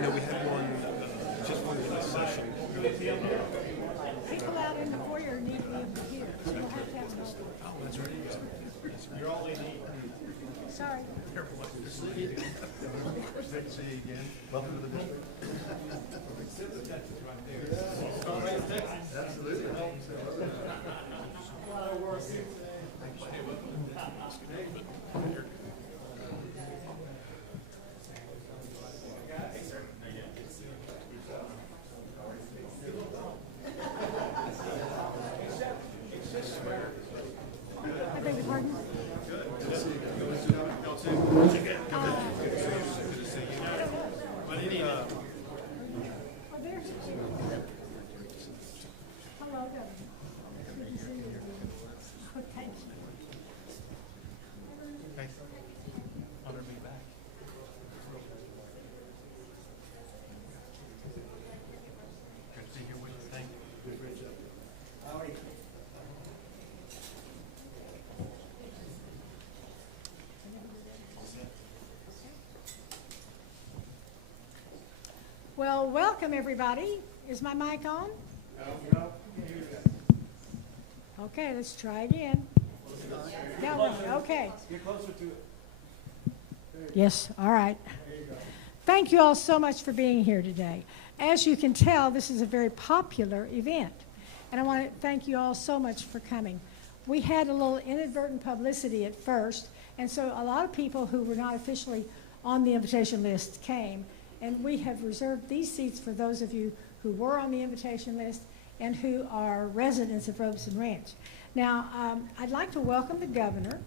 No, we had one, just one in this session. People out in the foyer need to be able to hear. So you'll have to have an open. Oh, that's right. You're all they need. Sorry. Great to see you again. Welcome to the district. Absolutely. I beg your pardon? Oh, there's. Hello, Governor. Good to see you. Well, thank you. Thanks. Honor to be back. Good to see you with us. Thank you. Good, great job. Howdy. Well, welcome everybody. Is my mic on? Okay, let's try again. No, okay. Get closer to it. Yes, all right. Thank you all so much for being here today. As you can tell, this is a very popular event, and I want to thank you all so much for coming. We had a little inadvertent publicity at first, and so a lot of people who were not officially on the invitation list came, and we have reserved these seats for those of you who were on the invitation list and who are residents of Robson Ranch. Now, I'd like to welcome the governor,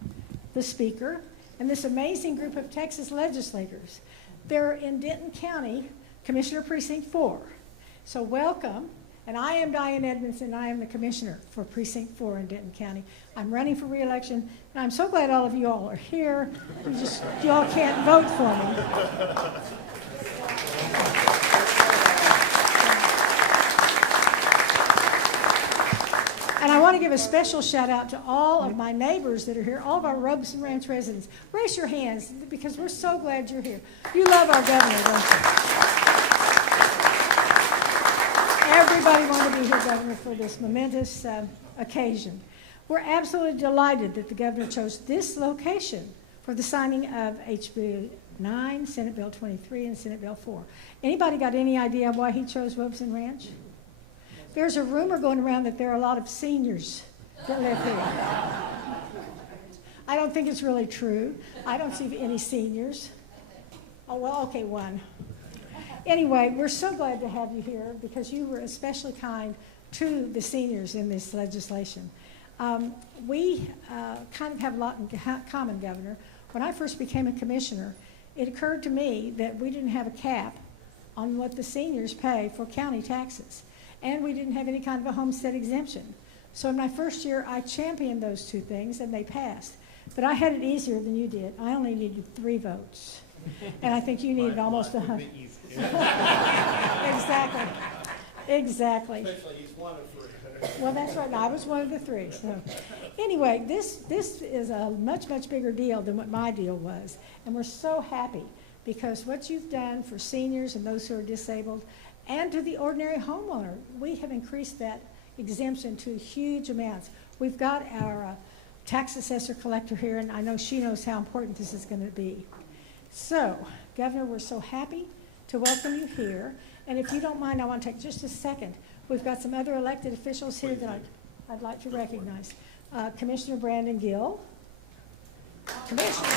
the speaker, and this amazing group of Texas legislators. They're in Denton County, Commissioner Precinct 4. So welcome. And I am Diane Edmondson. I am the commissioner for Precinct 4 in Denton County. I'm running for re-election, and I'm so glad all of you all are here. You all can't vote for me. And I want to give a special shout out to all of my neighbors that are here, all of our Robson Ranch residents. Raise your hands because we're so glad you're here. You love our governor, don't you? Everybody wanted to be here, Governor, for this momentous occasion. We're absolutely delighted that the governor chose this location for the signing of HB 9, Senate Bill 23, and Senate Bill 4. Anybody got any idea why he chose Robson Ranch? There's a rumor going around that there are a lot of seniors that live here. I don't think it's really true. I don't see any seniors. Oh, well, okay, one. Anyway, we're so glad to have you here because you were especially kind to the seniors in this legislation. We kind of have a lot in common, Governor. When I first became a commissioner, it occurred to me that we didn't have a cap on what the seniors pay for county taxes. And we didn't have any kind of a homestead exemption. So in my first year, I championed those two things, and they passed. But I had it easier than you did. I only needed 3 votes. And I think you needed almost 100. Exactly. Especially he's one of 3. Well, that's right. I was one of the 3. So anyway, this is a much, much bigger deal than what my deal was. And we're so happy because what you've done for seniors and those who are disabled and to the ordinary homeowner, we have increased that exemption to huge amounts. We've got our tax assessor collector here, and I know she knows how important this is going to be. So, Governor, we're so happy to welcome you here. And if you don't mind, I want to take just a second. We've got some other elected officials here that I'd like to recognize. Commissioner Brandon Gill. Commissioner.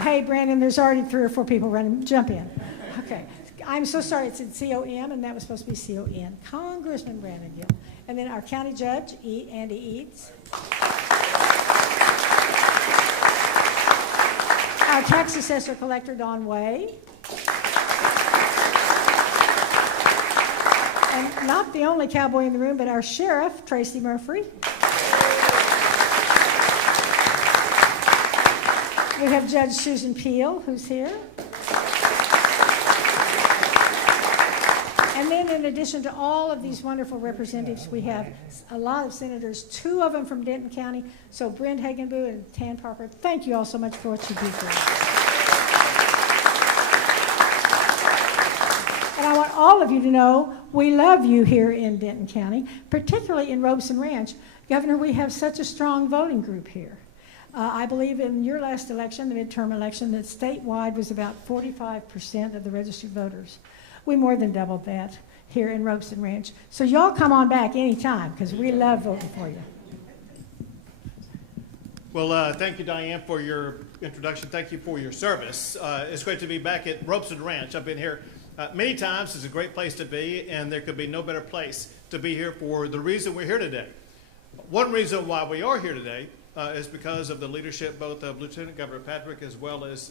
Hey, Brandon, there's already 3 or 4 people running. Jump in. Okay. I'm so sorry. It said C-O-M, and that was supposed to be C-O-N. Congressman Brandon Gill. And then our county judge, Andy Eads. Our tax assessor collector, Don Way. And not the only cowboy in the room, but our sheriff, Tracy Murphy. We have Judge Susan Peel, who's here. And then in addition to all of these wonderful representatives, we have a lot of senators, 2 of them from Denton County. So Brent Hagenboo and Tan Parker, thank you all so much for what you do for us. And I want all of you to know we love you here in Denton County, particularly in Robson Ranch. Governor, we have such a strong voting group here. I believe in your last election, the midterm election, that statewide was about 45% of the registered voters. We more than doubled that here in Robson Ranch. So y'all come on back anytime, because we love voting for you. Well, thank you, Diane, for your introduction. Thank you for your service. It's great to be back at Robson Ranch. I've been here many times. It's a great place to be, and there could be no better place to be here for the reason we're here today. One reason why we are here today is because of the leadership both of Lieutenant Governor Patrick as well as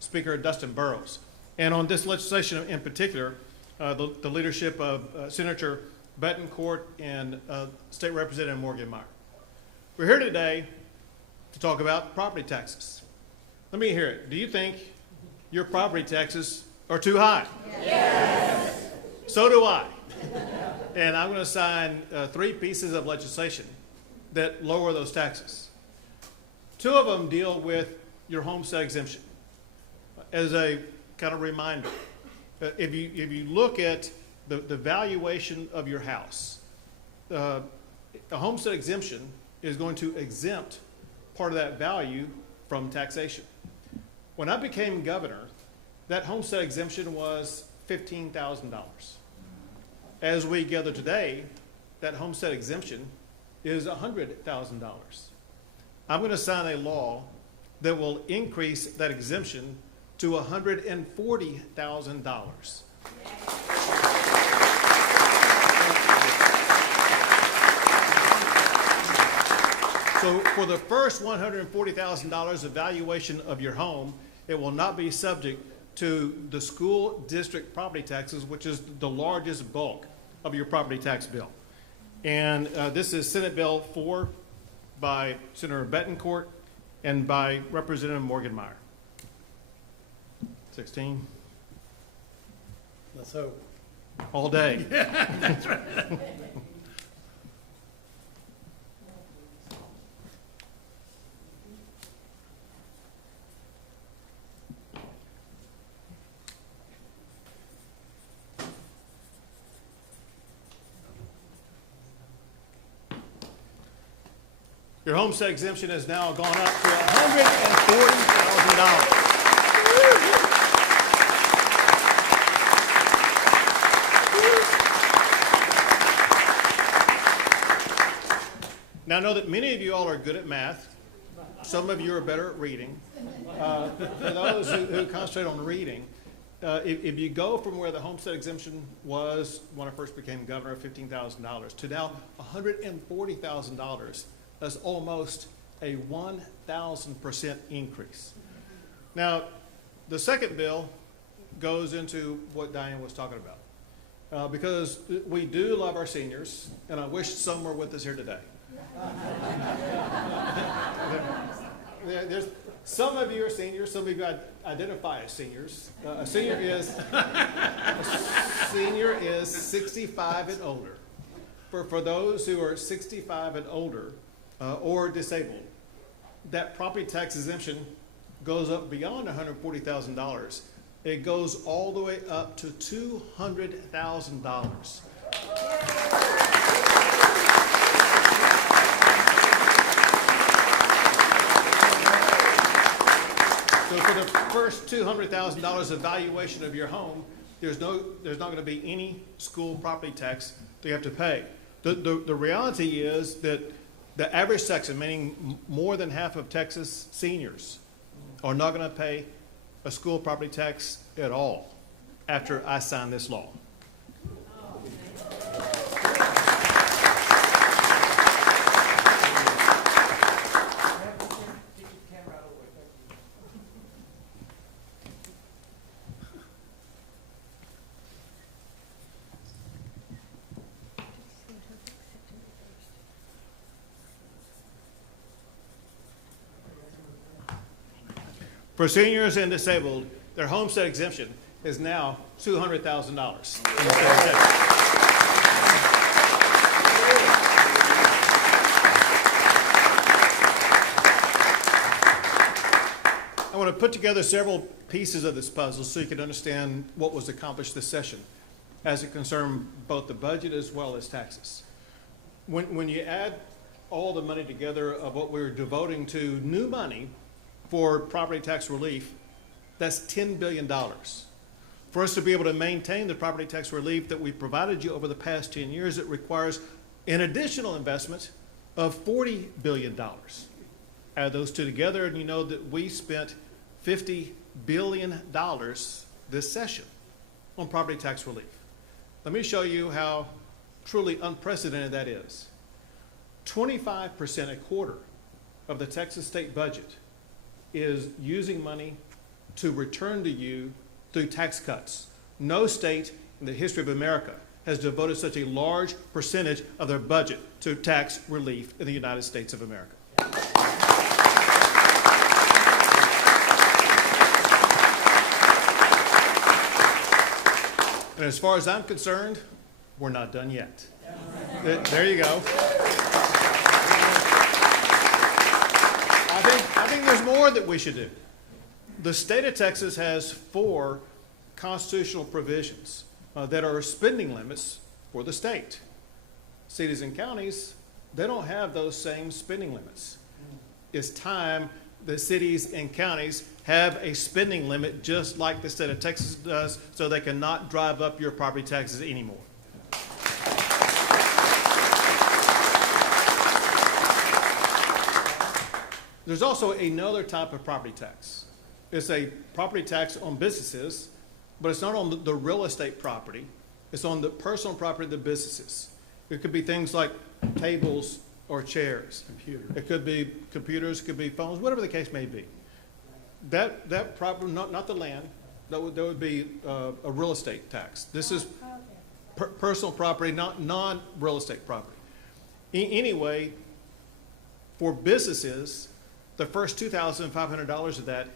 Speaker Dustin Burroughs. And on this legislation in particular, the leadership of Senator Bettencourt and State Representative Morgan Meyer. We're here today to talk about property taxes. Let me hear it. Do you think your property taxes are too high? Yes. So do I. And I'm going to sign 3 pieces of legislation that lower those taxes. 2 of them deal with your homestead exemption. As a kind of reminder, if you look at the valuation of your house, a homestead exemption is going to exempt part of that value from taxation. When I became governor, that homestead exemption was $15,000. As we gather today, that homestead exemption is $100,000. I'm going to sign a law that will increase that exemption to $140,000. So for the first $140,000 of valuation of your home, it will not be subject to the school district property taxes, which is the largest bulk of your property tax bill. And this is Senate Bill 4 by Senator Bettencourt and by Representative Morgan Meyer. 16. Let's hope. All day. That's right. Your homestead exemption has now gone up to $140,000. Now, I know that many of you all are good at math. Some of you are better at reading. For those who concentrate on reading, if you go from where the homestead exemption was when I first became governor of $15,000 to now $140,000, that's almost a 1,000% increase. Now, the second bill goes into what Diane was talking about. Because we do love our seniors, and I wish some were with us here today. There's some of you are seniors, some of you identify as seniors. A senior is 65 and older. For those who are 65 and older or disabled, that property tax exemption goes up beyond $140,000. It goes all the way up to $200,000. So for the first $200,000 of valuation of your home, there's not going to be any school property tax that you have to pay. The reality is that the average Texan, meaning more than half of Texas seniors, are not going to pay a school property tax at all after I sign this law. For seniors and disabled, their homestead exemption is now $200,000. I want to put together several pieces of this puzzle so you can understand what was accomplished this session as it concerned both the budget as well as taxes. When you add all the money together of what we're devoting to new money for property tax relief, that's $10 billion. For us to be able to maintain the property tax relief that we provided you over the past 10 years, it requires an additional investment of $40 billion. Add those two together, and you know that we spent $50 billion this session on property tax relief. Let me show you how truly unprecedented that is. 25%, a quarter, of the Texas state budget is using money to return to you through tax cuts. No state in the history of America has devoted such a large percentage of their budget to tax relief in the United States of America. And as far as I'm concerned, we're not done yet. There you go. I think there's more that we should do. The state of Texas has 4 constitutional provisions that are spending limits for the state. Cities and counties, they don't have those same spending limits. It's time the cities and counties have a spending limit just like the state of Texas does, so they cannot drive up your property taxes anymore. There's also another type of property tax. It's a property tax on businesses, but it's not on the real estate property. It's on the personal property of the businesses. It could be things like tables or chairs. It could be computers, it could be phones, whatever the case may be. That property, not the land, that would be a real estate tax. This is personal property, not non-real estate property. Anyway, for businesses, the first $2,500 of that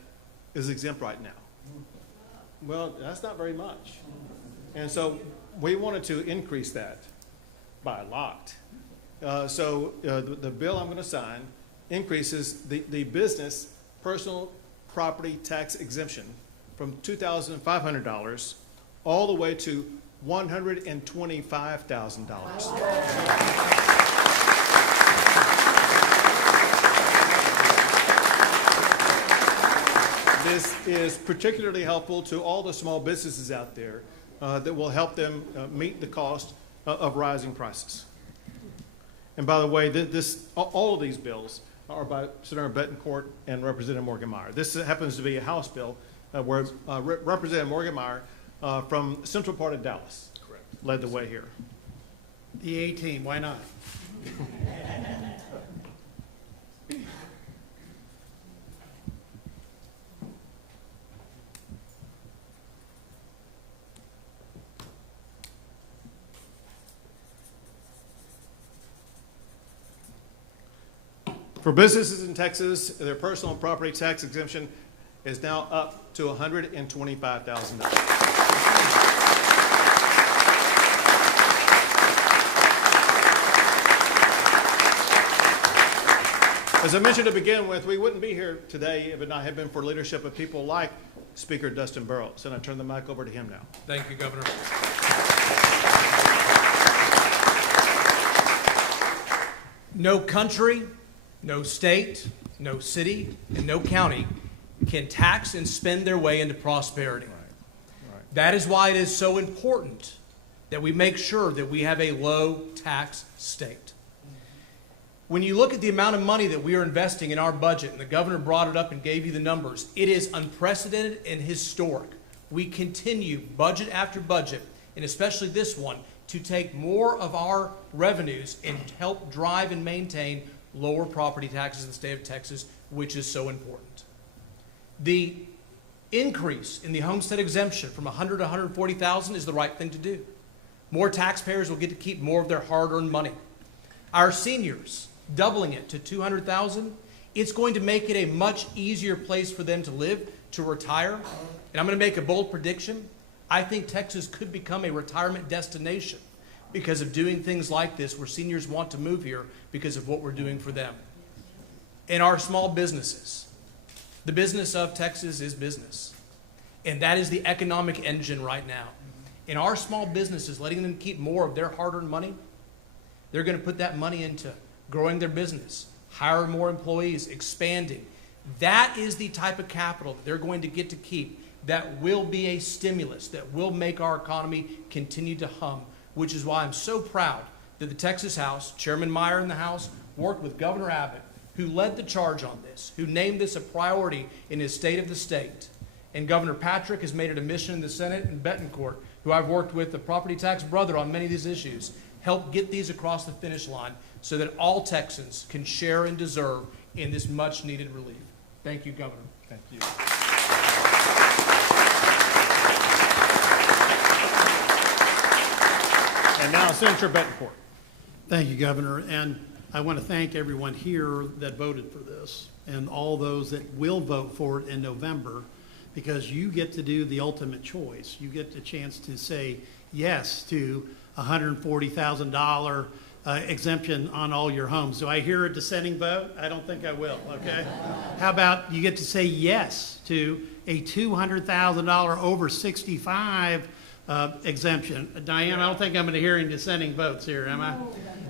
is exempt right now. Well, that's not very much. And so we wanted to increase that by a lot. So the bill I'm going to sign increases the business personal property tax exemption from $2,500 all the way to $125,000. This is particularly helpful to all the small businesses out there that will help them meet the cost of rising prices. And by the way, all of these bills are by Senator Bettencourt and Representative Morgan Meyer. This happens to be a House bill where Representative Morgan Meyer from central part of Dallas led the way here. The A-team, why not? For businesses in Texas, their personal property tax exemption is now up to $125,000. As I mentioned to begin with, we wouldn't be here today if it not had been for leadership of people like Speaker Dustin Burroughs. And I turn the mic over to him now. Thank you, Governor. No country, no state, no city, and no county can tax and spend their way into prosperity. Right. That is why it is so important that we make sure that we have a low tax state. When you look at the amount of money that we are investing in our budget, and the governor brought it up and gave you the numbers, it is unprecedented and historic. We continue budget after budget, and especially this one, to take more of our revenues and help drive and maintain lower property taxes in the state of Texas, which is so important. The increase in the homestead exemption from $100,000 to $140,000 is the right thing to do. More taxpayers will get to keep more of their hard-earned money. Our seniors, doubling it to $200,000, it's going to make it a much easier place for them to live, to retire. And I'm going to make a bold prediction. I think Texas could become a retirement destination because of doing things like this, where seniors want to move here because of what we're doing for them. And our small businesses. The business of Texas is business. And that is the economic engine right now. In our small businesses, letting them keep more of their hard-earned money, they're going to put that money into growing their business, hiring more employees, expanding. That is the type of capital that they're going to get to keep that will be a stimulus, that will make our economy continue to hum, which is why I'm so proud that the Texas House, Chairman Meyer in the House, worked with Governor Abbott, who led the charge on this, who named this a priority in his State of the State. And Governor Patrick has made it a mission in the Senate, and Bettencourt, who I've worked with, the property tax brother, on many of these issues, help get these across the finish line so that all Texans can share and deserve in this much needed relief. Thank you, Governor. Thank you. And now Senator Bettencourt. Thank you, Governor. And I want to thank everyone here that voted for this and all those that will vote for it in November, because you get to do the ultimate choice. You get the chance to say yes to $140,000 exemption on all your homes. Do I hear a dissenting vote? I don't think I will, okay? How about you get to say yes to a $200,000 over 65 exemption? Diane, I don't think I'm going to hear any dissenting votes here, am I?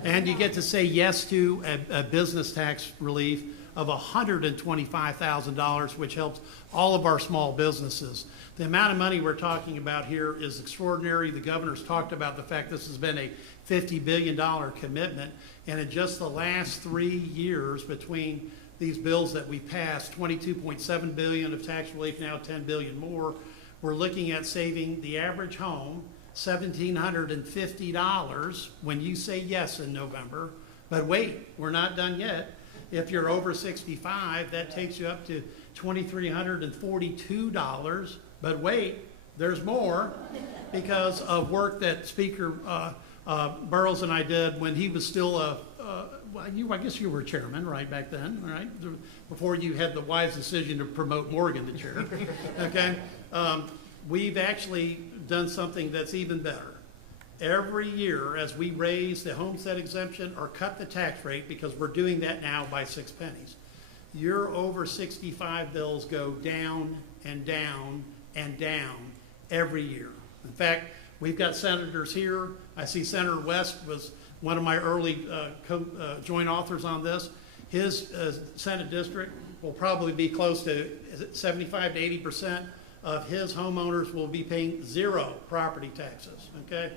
And you get to say yes to a business tax relief of $125,000, which helps all of our small businesses. The amount of money we're talking about here is extraordinary. The governor's talked about the fact this has been a $50 billion commitment, and in just the last 3 years between these bills that we passed, $22.7 billion of tax relief, now $10 billion more, we're looking at saving the average home $1,750 when you say yes in November. But wait, we're not done yet. If you're over 65, that takes you up to $2,342. But wait, there's more, because of work that Speaker Burroughs and I did when he was still I guess you were chairman, right, back then, right? Before you had the wise decision to promote Morgan to chair, okay? We've actually done something that's even better. Every year, as we raise the homestead exemption or cut the tax rate, because we're doing that now by 6 pennies, your over 65 bills go down and down and down every year. In fact, we've got senators here. I see Senator West was one of my early joint authors on this. His Senate district will probably be close to 75 to 80% of his homeowners will be paying zero property taxes, okay?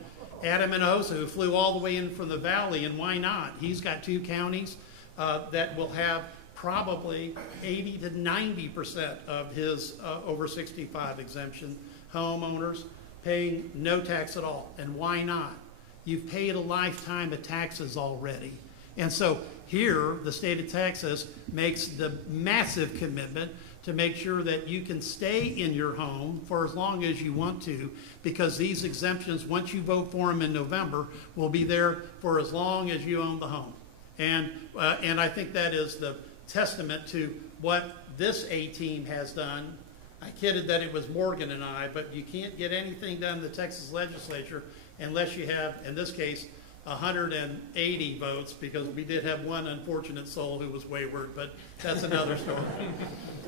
Adam Inosa, who flew all the way in from the valley, and why not? He's got 2 counties that will have probably 80 to 90% of his over 65 exemption homeowners paying no tax at all. And why not? You've paid a lifetime of taxes already. And so here, the state of Texas makes the massive commitment to make sure that you can stay in your home for as long as you want to, because these exemptions, once you vote for them in November, will be there for as long as you own the home. And I think that is the testament to what this A-team has done. I kidded that it was Morgan and I, but you can't get anything done in the Texas Legislature unless you have, in this case, 180 votes, because we did have one unfortunate soul who was wayward, but that's another story.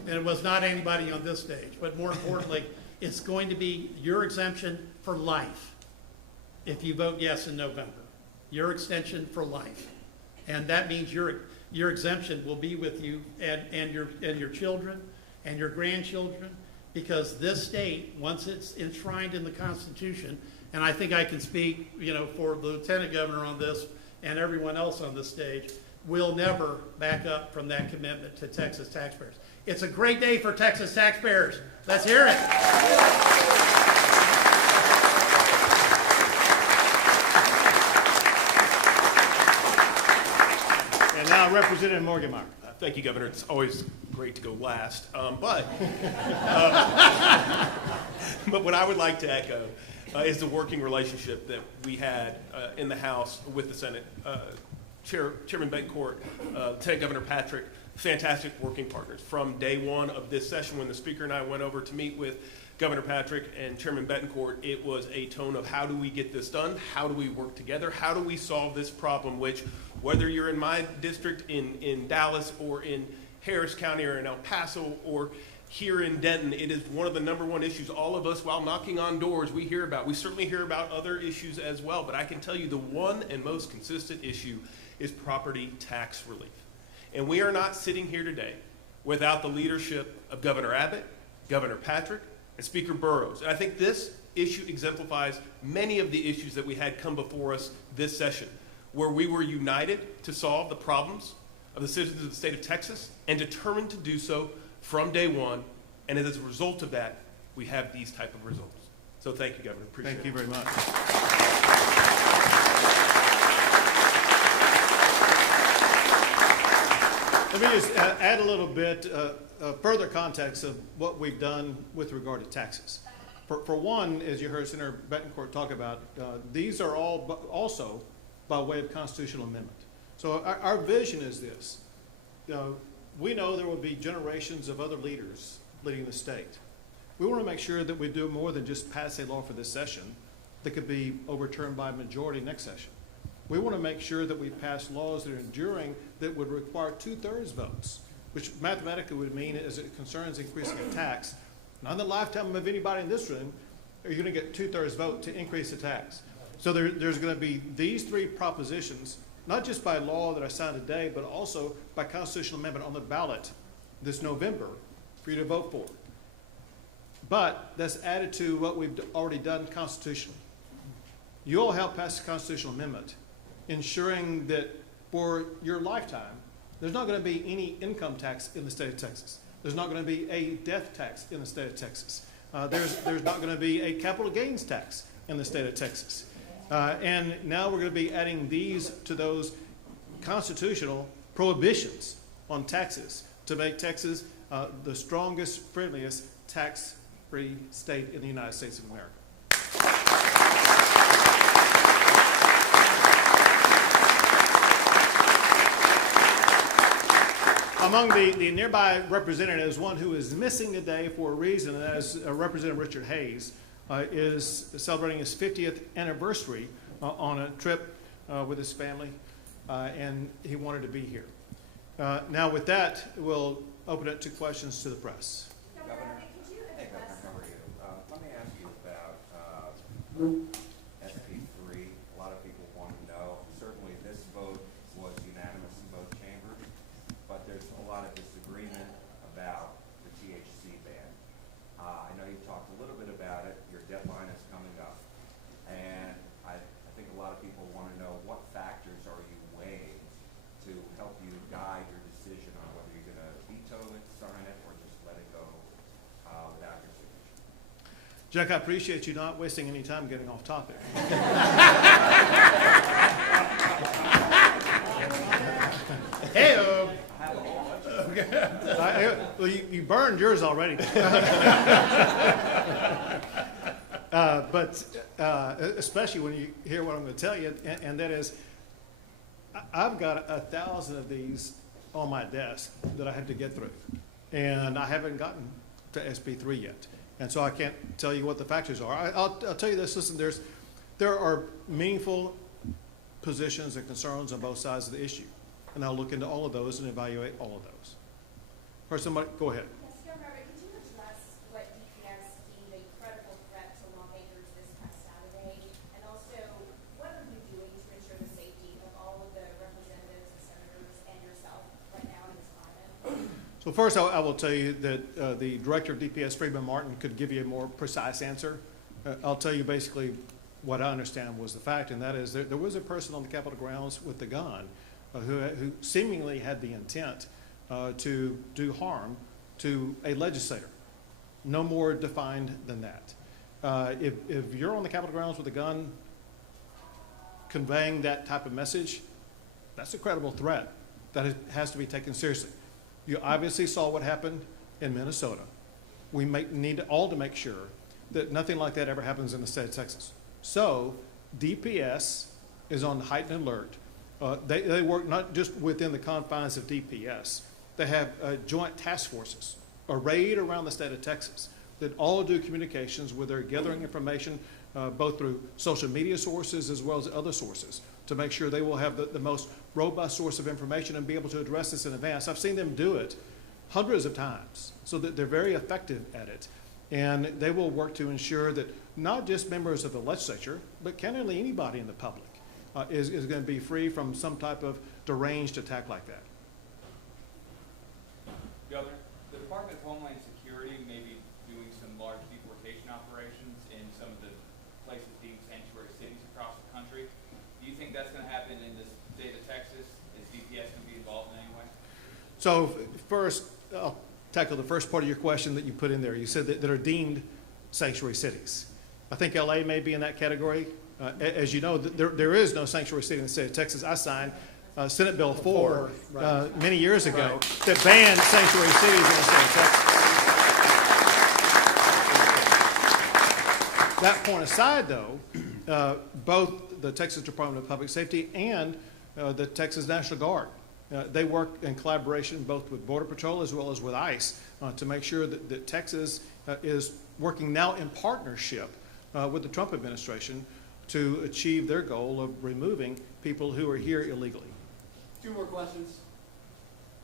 And it was not anybody on this stage. But more importantly, it's going to be your exemption for life if you vote yes in November. Your extension for life. And that means your exemption will be with you and your children and your grandchildren, because this state, once it's enshrined in the Constitution, and I think I can speak, for the Lieutenant Governor on this and everyone else on this stage, will never back up from that commitment to Texas taxpayers. It's a great day for Texas taxpayers. Let's hear it. And now Representative Morgan-Meyer. Thank you, Governor. It's always great to go last. But what I would like to echo is the working relationship that we had in the House with the Senate. Chairman Bettencourt, Lieutenant Governor Patrick, fantastic working partners. From day one of this session, when the Speaker and I went over to meet with Governor Patrick and Chairman Bettencourt, it was a tone of how do we get this done? How do we work together? How do we solve this problem, which, whether you're in my district in Dallas or in Harris County or in El Paso or here in Denton, it is one of the #1 issues all of us, while knocking on doors, we hear about. We certainly hear about other issues as well, but I can tell you the one and most consistent issue is property tax relief. And we are not sitting here today without the leadership of Governor Abbott, Governor Patrick, and Speaker Burroughs. And I think this issue exemplifies many of the issues that we had come before us this session, where we were united to solve the problems of the citizens of the state of Texas and determined to do so from day one. And as a result of that, we have these type of results. So thank you, Governor. Appreciate it. Thank you very much. Let me just add a little bit further context of what we've done with regard to taxes. For one, as you heard Senator Bettencourt talk about, these are all also by way of constitutional amendment. So our vision is this. We know there will be generations of other leaders leading the state. We want to make sure that we do more than just pass a law for this session that could be overturned by a majority next session. We want to make sure that we pass laws that are enduring that would require 2/3 votes, which mathematically would mean, as it concerns increasing a tax, not in the lifetime of anybody in this room are you going to get 2/3 vote to increase the tax. So there's going to be these 3 propositions, not just by law that I signed today, but also by constitutional amendment on the ballot this November for you to vote for. But that's added to what we've already done constitutionally. You all helped pass a constitutional amendment ensuring that for your lifetime, there's not going to be any income tax in the state of Texas. There's not going to be a death tax in the state of Texas. There's not going to be a capital gains tax in the state of Texas. And now we're going to be adding these to those constitutional prohibitions on taxes to make Texas the strongest, friendliest, tax-free state in the United States of America. Among the nearby representatives, one who is missing today for a reason, and that is Representative Richard Hayes, is celebrating his 50th anniversary on a trip with his family, and he wanted to be here. Now with that, we'll open it to questions to the press. Governor, could you address? How are you? Let me ask you about SP3. A lot of people want to know. Certainly this vote was unanimous in both chambers, but there's a lot of disagreement about the THC ban. I know you talked a little bit about it. Your deadline is coming up. And I think a lot of people want to know what factors are you weighing to help you guide your decision on whether you're going to veto it, sign it, or just let it go without your signature. Jack, I appreciate you not wasting any time getting off topic. Hey-o. Well, you burned yours already. But especially when you hear what I'm going to tell you, and that is, I've got 1,000 of these on my desk that I have to get through, and I haven't gotten to SP3 yet, and so I can't tell you what the factors are. I'll tell you this. Listen, there are meaningful positions and concerns on both sides of the issue, and I'll look into all of those and evaluate all of those. Or somebody, go ahead. Yes, Governor, could you address what DPS deemed a credible threat to lawmakers this past Saturday? And also, what are you doing to ensure the safety of all of the representatives, the senators, and yourself right now in this climate? So Well, first, I will tell you that the director of DPS, Freeman Martin, could give you a more precise answer. I'll tell you basically what I understand was the fact, and that is there was a person on the Capitol grounds with a gun who seemingly had the intent to do harm to a legislator. No more defined than that. If you're on the Capitol grounds with a gun conveying that type of message, that's a credible threat that has to be taken seriously. You obviously saw what happened in Minnesota. We need all to make sure that nothing like that ever happens in the state of Texas. So DPS is on heightened alert. They work not just within the confines of DPS. They have joint task forces arrayed around the state of Texas that all do communications where they're gathering information both through social media sources as well as other sources to make sure they will have the most robust source of information and be able to address this in advance. I've seen them do it hundreds of times, so that they're very effective at it. And they will work to ensure that not just members of the legislature, but candidly anybody in the public is going to be free from some type of deranged attack like that. Governor, the Department of Homeland Security may be doing some large deportation operations in some of the places deemed sanctuary cities across the country. Do you think that's going to happen in the state of Texas? Is DPS going to be involved in any way? So First, I'll tackle the first part of your question that you put in there. You said that are deemed sanctuary cities. I think LA may be in that category. As you know, there is no sanctuary city in the state of Texas. I signed Senate Bill 4 many years ago that banned sanctuary cities in the state of Texas. That point aside, though, both the Texas Department of Public Safety and the Texas National Guard, they work in collaboration both with Border Patrol as well as with ICE to make sure that Texas is working now in partnership with the Trump administration to achieve their goal of removing people who are here illegally. Two more questions.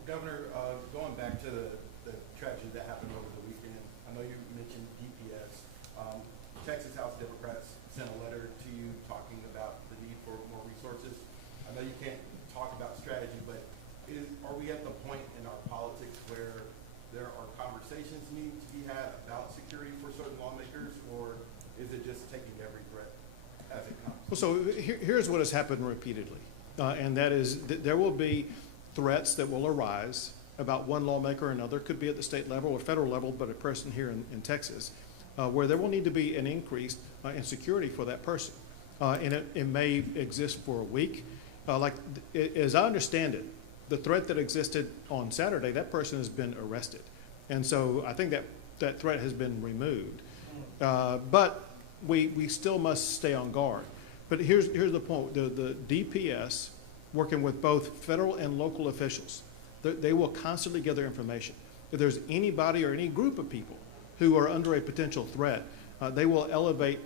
Governor, going back to the tragedy that happened over the weekend, I know you mentioned DPS. Texas House Democrats sent a letter to you talking about the need for more resources. I know you can't talk about strategy, but are we at the point in our politics where there are conversations needing to be had about security for certain lawmakers, or is it just taking every threat as it comes? Well, so here's what has happened repeatedly, and that is that there will be threats that will arise about one lawmaker or another, could be at the state level or federal level, but a person here in Texas, where there will need to be an increase in security for that person. And it may exist for a week. As I understand it, the threat that existed on Saturday, that person has been arrested. And so I think that threat has been removed. But we still must stay on guard. But here's the point. The DPS, working with both federal and local officials, they will constantly gather information. If there's anybody or any group of people who are under a potential threat, they will elevate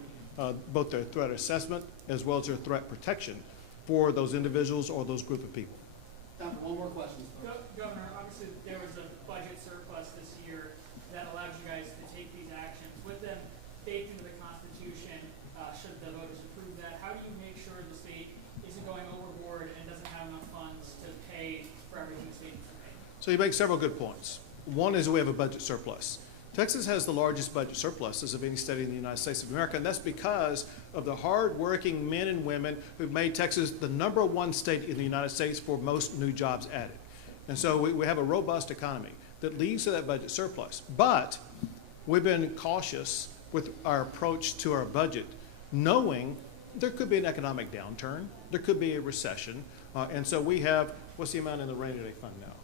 both their threat assessment as well as their threat protection for those individuals or those group of people. Time for one more question. Governor, obviously there was a budget surplus this year that allows you guys to take these actions. With them baked into the Constitution, should the voters approve that, how do you make sure the state isn't going overboard and doesn't have enough funds to pay for everything the state needs to pay? So you make several good points. One is we have a budget surplus. Texas has the largest budget surpluses of any state in the United States of America, and that's because of the hard-working men and women who've made Texas the #1 state in the United States for most new jobs added. And so we have a robust economy that leads to that budget surplus. But we've been cautious with our approach to our budget, knowing there could be an economic downturn, there could be a recession, and so we have, what's the amount in the rainy day fund now?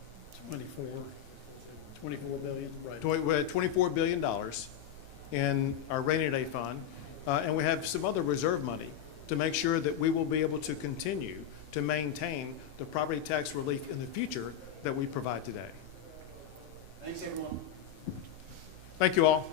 24 billion, right. We're at $24 billion in our rainy day fund, and we have some other reserve money to make sure that we will be able to continue to maintain the property tax relief in the future that we provide today. Thanks, everyone. Thank you all.